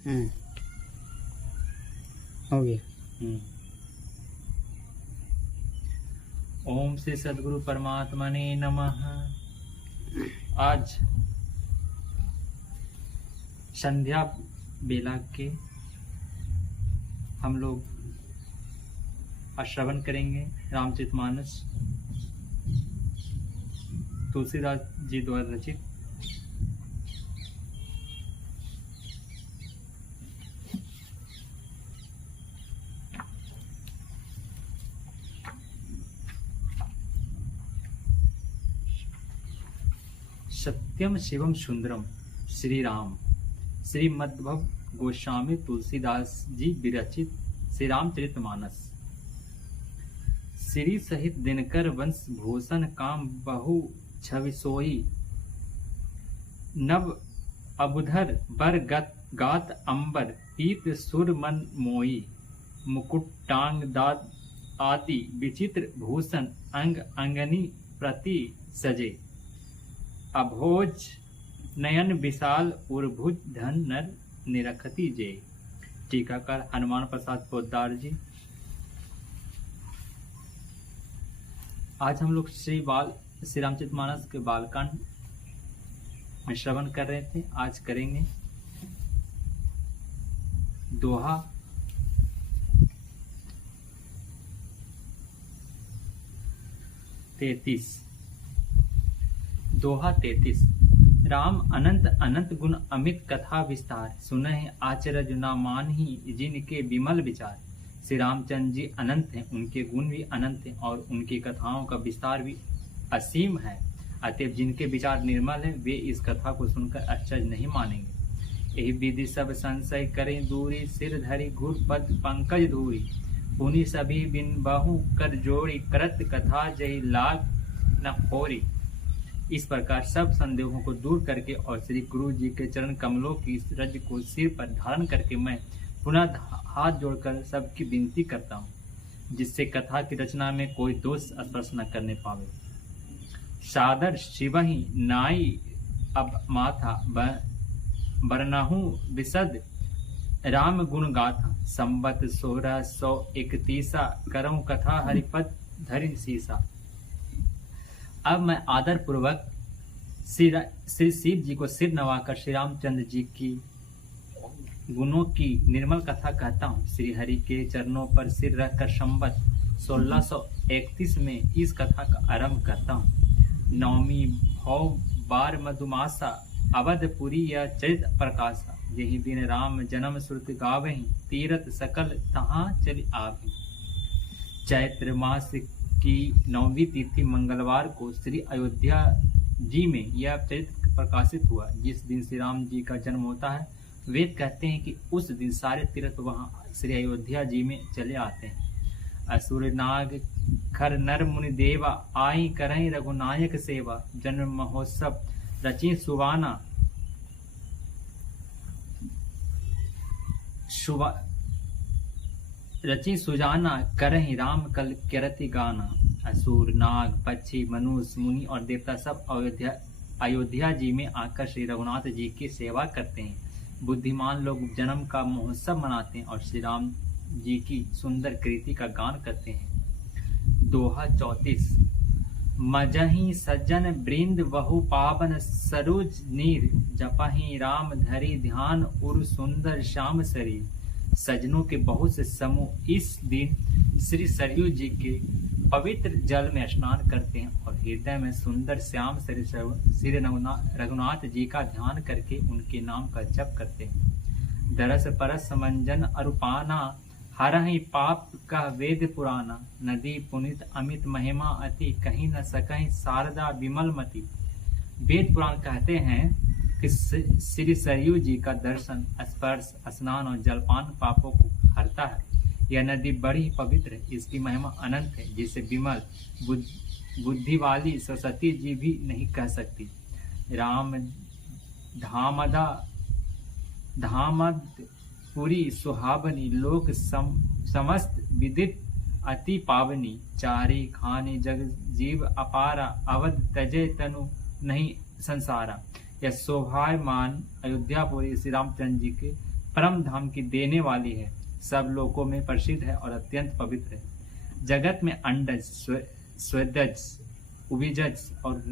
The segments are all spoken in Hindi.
हो गया। ओम श्री सद्गुरु परमात्मा ने नमः। आज संध्या बेला के हम लोग श्रवण करेंगे रामचरितमानस तुलसीदास जी द्वारा रचित। सत्यम शिवम सुंदरम श्री राम श्रीमद्भव गोस्वामी तुलसीदास जी विरचित श्री रामचरितमानस। श्री सहित दिनकर वंश भूषण काम बहु छवि सोई, नव अबुधर बर गात अंबर पीत सुर मन मोई, मुकुटांग दाद आदि विचित्र भूषण अंग अंगनी प्रति सजे, अभोज नयन विशाल उर्भुज धन नर निरखती जे। टीकाकार हनुमान प्रसाद पोद्दार जी। आज हम लोग श्री रामचरितमानस के बालकांड में श्रवण कर रहे थे। आज करेंगे दोहा दोहा 33। राम अनंत अनंत गुण अमित कथा विस्तार, सुनहि आचरज न मानहि जिनके विमल विचार। श्री रामचंद्र जी अनंत हैं, उनके गुण भी अनंत हैं और उनकी कथाओं का विस्तार भी असीम है। अतएव जिनके विचार निर्मल हैं वे इस कथा को सुनकर आश्चर्य नहीं मानेंगे। यही विधि सब संशय करें दूरी, सिर धरी घुर पद पंकज धूरी, पुनि सभी बिन बहु कर जोड़ी, करत कथा जय लाग न खोरी। इस प्रकार सब संदेहों को दूर करके और श्री गुरु जी के चरण कमलों की रज को सिर पर धारण करके मैं पुनः हाथ जोड़कर सबकी विनती करता हूँ, जिससे कथा की रचना में कोई दोष स्पर्श न करने पावे। सादर शिवहि नाई अब माथा, बरनाहु विशद राम गुण गाथा, संबत 1631 करऊं कथा हरिपद धरि सीसा। अब मैं आदर पूर्वक श्री शिव जी को सिर नवाकर श्री रामचंद्र जी की गुणों की निर्मल कथा कहता हूँ। श्री हरि के चरणों पर सिर रखकर संबत 1631 में इस कथा का आरंभ करता हूँ। नवमी भव बार मधुमासा, अवधपुरी या चरित प्रकाशा, यही दिन राम जन्म श्रुति गावहीं, तीरथ सकल तहाँ चली आवी। चैत्र मास की 9वीं तिथि मंगलवार को श्री अयोध्या जी में यह चरित्र प्रकाशित हुआ। जिस दिन श्री राम जी का जन्म होता है, वेद कहते हैं कि उस दिन सारे तीर्थ वहाँ श्री अयोध्या जी में चले आते हैं। असुर नाग खर नर मुनि देवा, आई करहीं रघुनायक सेवा, जन्म महोत्सव रची सुजाना, करहीं राम कल किरति गाना। असुर नाग पक्षी मनुष्य मुनि और देवता सब अयोध्या जी में आकर श्री रघुनाथ जी की सेवा करते हैं। बुद्धिमान लोग जन्म का महोत्सव मनाते हैं और श्री राम जी की सुंदर कृति का गान करते हैं। दोहा 34। मजहि सज्जन वृंद बहु पावन सरोज नीर, जपहि राम धरि ध्यान उर सुंदर श्याम शरीर। सज्जनों के बहुत से समूह इस दिन श्री सरयू जी के पवित्र जल में स्नान करते हैं और हृदय में सुंदर श्याम श्री रघुनाथ जी का ध्यान करके उनके नाम का जप करते हैं। दरस परस मंजन अरुपाना, हरहि पाप का वेद पुराना। नदी पुनित अमित महिमा अति, कहीं न सकहीं शारदा विमल मति। वेद पुराण कहते हैं कि श्री सरयू जी का दर्शन, स्पर्श, स्नान और जलपान पापों को हरता है। यह नदी बड़ी पवित्र है, इसकी महिमा अनंत है, जिसे विमल बुद्धि वाली सरस्वती जी भी नहीं कह सकती। राम धामदपुरी सुहावनी, लोक समस्त विदित अति पावनी। चारी खानी जग जीव अपारा, अवध तजे तनु नहीं संसारा। यह शोभायमान अयोध्यापुरी श्री रामचंद्र जी के परम धाम की देने वाली है, सब लोकों में प्रसिद्ध है और अत्यंत पवित्र है। जगत में अंडज, स्वेदज, उबिजज और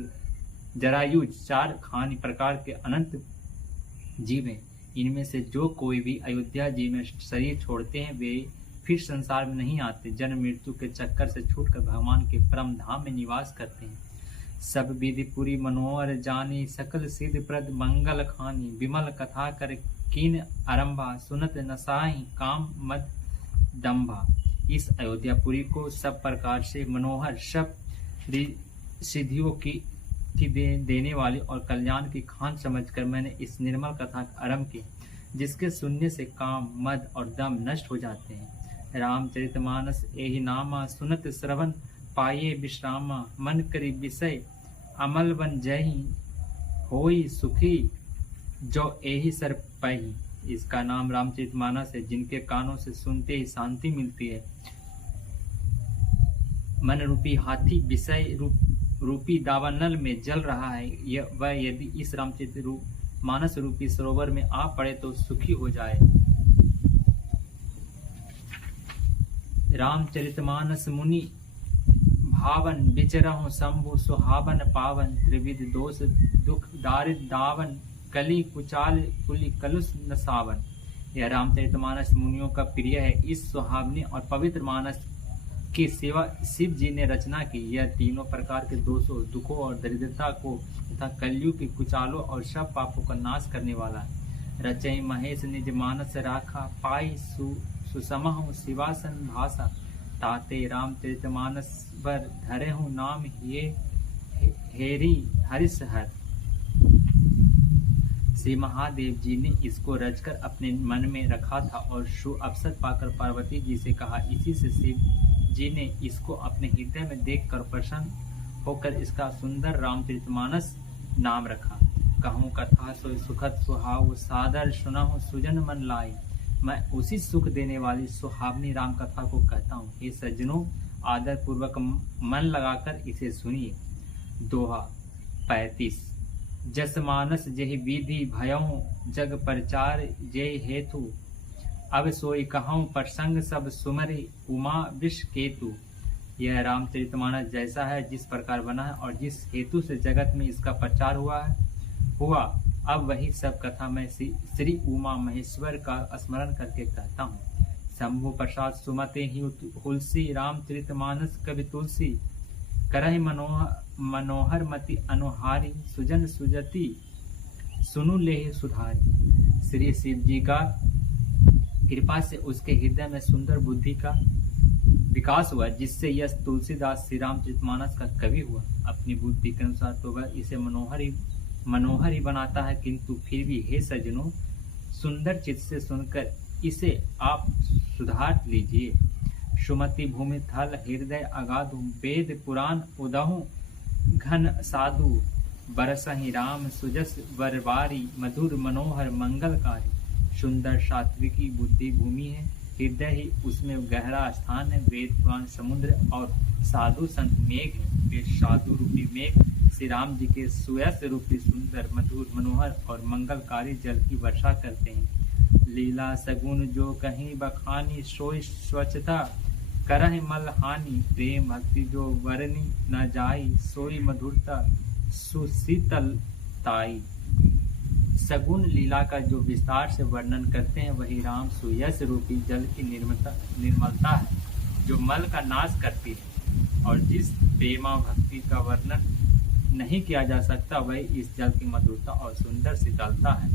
जरायुज 4 खानी प्रकार के अनंत जीव हैं। इनमें से जो कोई भी अयोध्या जी में शरीर छोड़ते हैं वे फिर संसार में नहीं आते, जन्म मृत्यु के चक्कर से छूटकर भगवान के परम धाम में निवास करते हैं। सब विधि पूरी मनोहर जानी, सकल सिद्ध प्रद मंगल खानी, विमल कथा कर कीन आरंभा, सुनत नसाही काम मद दम्भा। इस अयोध्यापुरी को सब प्रकार से मनोहर, सब सिद्धियों की देने वाली और कल्याण की खान समझकर मैंने इस निर्मल कथा का आरंभ किया, जिसके सुनने से काम, मद और दम नष्ट हो जाते हैं। रामचरितमानस एहि नामा, सुनत श्रवण पाये विश्रामा, मन करी विषय अमल बन जही, होई सुखी जो एहि सर पही। इसका नाम रामचरितमानस है, जिनके कानों से सुनते ही शांति मिलती है। मन रूपी हाथी विषय रूपी दावानल में जल रहा है, वह यदि इस रामचरित मानस रूपी सरोवर में आ पड़े तो सुखी हो जाए। रामचरितमानस मुनि भावन, विचरहु शंभु सुहावन पावन, त्रिविध दोष दुख दारिद्र दावन, कली कुचाल कुली कलुष नसावन। यह रामचरितमानस मुनियों का प्रिय है। इस सुहावनी और पवित्र मानस की सेवा शिव जी ने रचना की। यह तीनों प्रकार के दोषों, दुखों और दरिद्रता को तथा कलयुग के कुचालों और सब पापों का नाश करने वाला है। रचई महेश निज मानस राखा, पाई सुसमहु शिवासन भाषा, ताते रामचरितमानस वर धरे हूँ नाम ये हेरी हरिश हर। श्री महादेव जी ने इसको रचकर अपने मन में रखा था और शुभ अवसर पाकर पार्वती जी से कहा। इसी से शिव जी ने इसको अपने हृदय में देखकर प्रसन्न होकर इसका सुंदर रामचरितमानस नाम रखा। कहूँ कथा सोई सुखद सुहाव, सादर सुनाहु सुजन मन लाई। मैं उसी सुख देने वाली सुहावनी राम कथा को कहता हूँ। हे सज्जनों, आदर पूर्वक मन लगाकर इसे सुनिए। दोहा 35। जस मानस जेहि विधि भयऊ, जग प्रचार जय हेतु, अब सोई कहूँ प्रसंग सब सुमरे, उमा विष केतु। यह रामचरितमानस जैसा है, जिस प्रकार बना है और जिस हेतु से जगत में इसका प्रचार हुआ, अब वही सब कथा मैं श्री उमा महेश्वर का स्मरण करके कहता हूँ। शंभु प्रसाद सुमते ही हुलसी, रामचरितमानस कवि तुलसी, करहि मनोहर मति अनुहारी, सुजन सुजति सुनु लेहि सुधारी। श्री शिव जी का कृपा से उसके हृदय में सुंदर बुद्धि का विकास हुआ, जिससे यह तुलसीदास श्री रामचरितमानस का कवि हुआ। अपनी बुद्धि के अनुसार तो वह इसे मनोहर ही बनाता है, किंतु फिर भी हे सज्जनों, सुंदर चित्त से सुनकर इसे आप सुधार लीजिए। सुमति भूमि थल हृदय अगाधु, वेद पुराण उदहु घन साधु, बरसहि राम सुजस वरवारी, मधुर मनोहर मंगलकारी। सुंदर सात्विकी बुद्धि भूमि है, हृदय ही उसमें गहरा स्थान है। वेद पुराण समुद्र और साधु संत मेघ है। वे साधु रूपी मेघ श्री राम जी के सुयस रूपी सुंदर मधुर मनोहर और मंगलकारी जल की वर्षा करते हैं। लीला सगुन जो कहीं बखानी, सोई स्वच्छता करहि मल हानि, प्रेम भक्ति जो वर्णि न जाई, सोई मधुरता सुशीतलताई। सगुण लीला का जो विस्तार से वर्णन करते हैं, वही राम सुयस रूपी जल की निर्मलता है, जो मल का नाश करती है। और जिस प्रेमा भक्ति का वर्णन नहीं किया जा सकता, वही इस जल की मधुरता और सुंदर शीतलता है।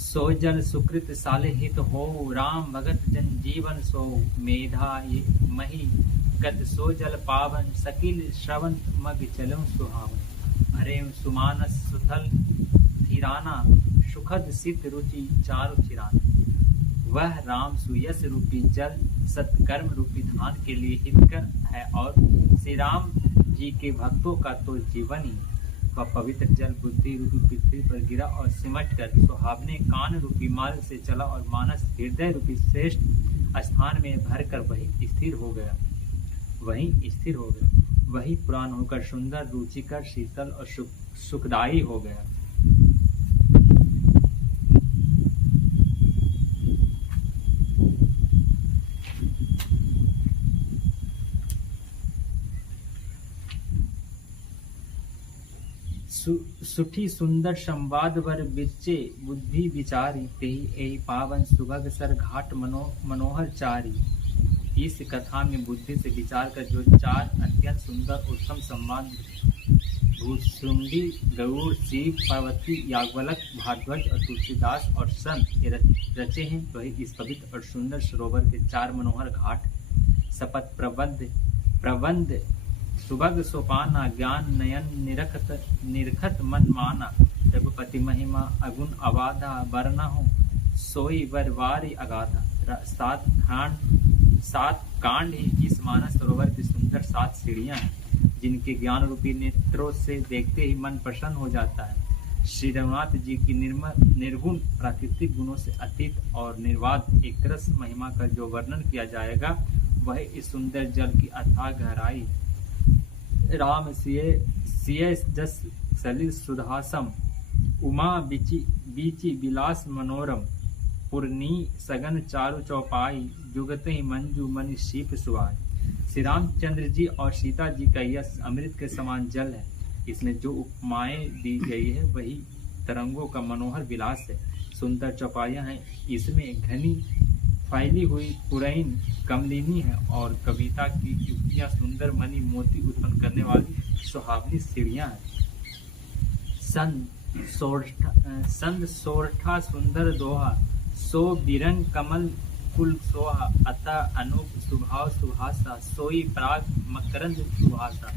सो जल सुकृत साले हित हो, राम भगत जन जीवन सो, मेधा मही गत सो जल पावन, सकिल श्रवण मग चलो सुहावन। अरे सुमानस सुथल धीराना, सुखद सिद्ध रुचि चारु चिराना। वह राम सुयस रूपी जल सत्कर्म रूपी धान के लिए हितकर है, और श्री राम जी के भक्तों का तो जीवन ही। वह पवित्र जल बुद्धि रूपी पृथ्वी पर गिरा और सिमट कर सुहावने कान रूपी मार्ग से चला और मानस हृदय रूपी श्रेष्ठ स्थान में भरकर वही स्थिर हो गया। वही पुराण होकर सुंदर, रुचिकर, शीतल और सुखदायी हो गया। सुठी सुंदर संवाद वर बिचे बुद्धि विचारी तेहि एहि पावन सुभग सर घाट मनोहर चारी। इस कथा में बुद्धि से विचार कर जो चार अत्यंत सुंदर उत्तम संवाद भूसुंडी, गरुड़, शिव, पार्वती, याज्ञवल्क्य, भारद्वाज और तुलसीदास और संत ये रचे हैं, वही इस पवित्र और सुंदर सरोवर के चार मनोहर घाट शपथ प्रबंध सुभग सोपाना, ज्ञान नयन निरखत मन माना, रघुपति महिमा अगुण अबाधा, वरना हो सोई वरवारी अगाधा। सात कांड ही इस मानस सरोवर की सुंदर 7 सीढ़ियां हैं, जिनके ज्ञान रूपी नेत्रों से देखते ही मन प्रसन्न हो जाता है। श्री रघुनाथ जी की निर्गुण प्राकृतिक गुणों से अतीत और निर्वाध एक रस महिमा का जो वर्णन किया जाएगा, वह इस सुंदर जल की अथाह गहराई। राम सिय जस सलिल सुधासम, उमा बीची विलास मनोरम, पुरनी सगन चारु चौपाई, जुगते ही मंजू मनि शीप सुवाई। श्री रामचंद्र जी और सीता जी का यह अमृत के समान जल है। इसमें जो उपमाएं दी गई है वही तरंगों का मनोहर विलास है। सुंदर चौपाइयां हैं, इसमें घनी फैली हुई पुरैन कमलिनी है और कविता की युक्तियां सुंदर मणि मोती उत्पन्न करने वाली सुहावनी सीढ़ियां हैं। संद सोरठा सुंदर दोहा, सो बिरंग कमल कुल सोहा, अतः अनूप सुभाव सुभाषा, सोई प्राग मकरंद सुभाषा।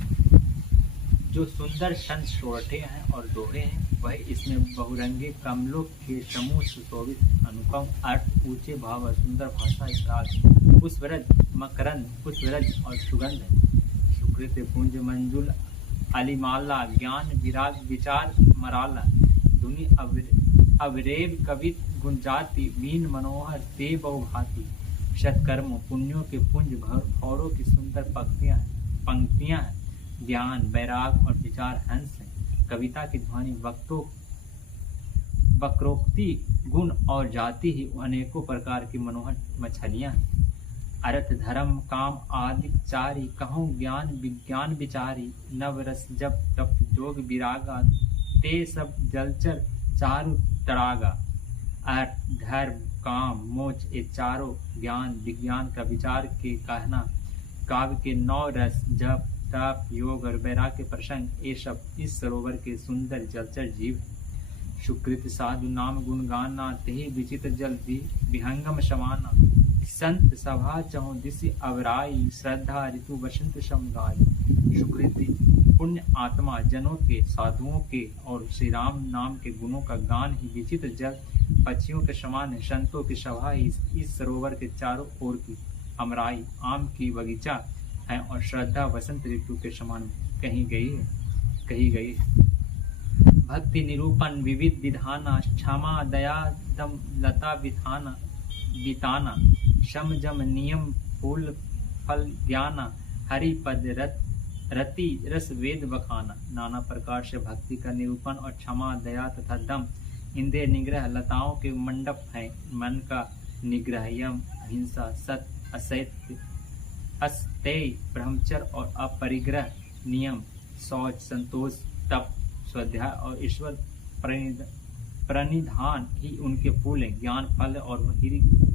जो सुंदर छंद सोरठे हैं और दोहे हैं, वह इसमें बहुरंगे कमलों के समूह सुशोभित अनुपम अर्थ, ऊंचे भाव और सुंदर भाषा, राग पुष्परज मकरंद पुष्परज और सुगंध है। सुकृत पुंज मंजुल अलिमाला, ज्ञान विराग विचार मराला, धुनि अवरेव कवित गुंजाति, मीन मनोहर ते बहुभाति। सत्कर्मों पुण्यों के पुंज भौरों की सुंदर पंक्तियां हैं। ज्ञान वैराग और विचार हंस है। कविता की ध्वनि वक्रोक्ति गुण और जाति ही अनेकों प्रकार की मनोहर मछलियां हैं। अर्थ धर्म काम आदि चारी, कहूँ ज्ञान विज्ञान विचारी, नवरस जप तप जोग विरागा, ते सब जलचर चारु तड़ागा। अर्थ धर्म काम मोक्ष ये चारों ज्ञान विज्ञान का विचार के कहना, काव्य के 9 रस जप तप योग और वैराग्य के प्रसंग, ये सब इस सरोवर के सुंदर जलचर जीव हैं। सुकृत साधु नाम गुण गाना, तेहि विचित्र जल विहंगम समाना। संत सभा चहु दिशि अवराई, श्रद्धा ऋतु वसंत समगाई। सुकृति पुण्य आत्मा जनों के साधुओं के और श्री राम नाम के गुणों का गान ही विचित्र जल पक्षियों के समान है। संतों की सभा इस सरोवर के चारों ओर की अमराई आम की बगीचा है और श्रद्धा वसंत ऋतु के समान कही गई है। भक्ति निरूपण विविध विधाना, क्षमा दया दम लता बिताना, शम जम नियम फूल फल ज्ञाना, हरि पद रति रस वेद बखाना। नाना प्रकार से भक्ति का निरूपण और क्षमा दया तथा दम इंद्रिय निग्रह लताओं के मंडप है। मन का निग्रह यम अहिंसा सत्य असत्य अस्तेय ब्रह्मचर्य और अपरिग्रह नियम, शौच संतोष तप स्वाध्याय और ईश्वर प्रणिधान ही उनके फूल हैं। ज्ञान फल और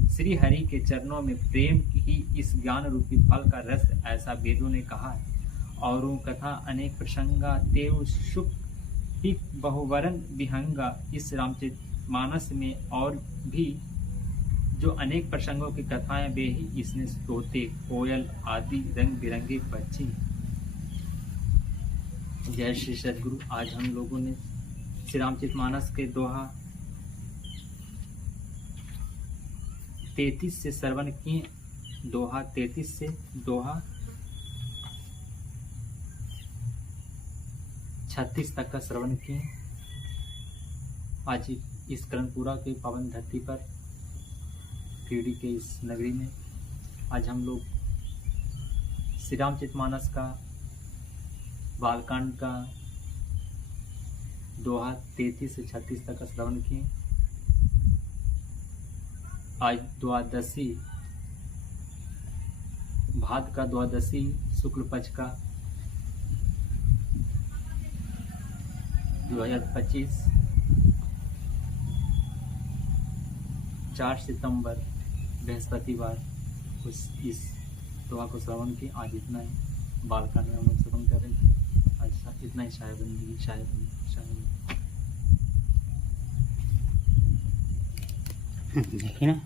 श्री हरि के चरणों में प्रेम ही इस ज्ञान रूपी फल का रस, ऐसा वेदों ने कहा है। और कथा अनेक प्रसंगा तेव सुख पिक बहुवरण विहंगा। इस रामचरितमानस में और भी जो अनेक प्रसंगों की कथाएं वे ही इसने तोते कोयल आदि रंग बिरंगे पक्षी। जय श्री सद्गुरु। आज हम लोगों ने श्री रामचरितमानस के दोहा 33 से श्रवण किए। दोहा 33 से दोहा 36 तक का श्रवण किए। आज इस कर्णपुरा के पावन धरती पर कीड़ी के इस नगरी में आज हम लोग श्री रामचरितमानस का बालकांड का दोहा 33 से 36 तक का श्रवण किए। आज द्वादशी भाद का द्वादशी शुक्ल पक्ष का 2025 4 सितंबर बृहस्पतिवार इस दोहा को श्रवण की। आज इतना ही बालकांड में हम लोग श्रवण कर रहे थे। आज इतना ही। शायद देखिए ना।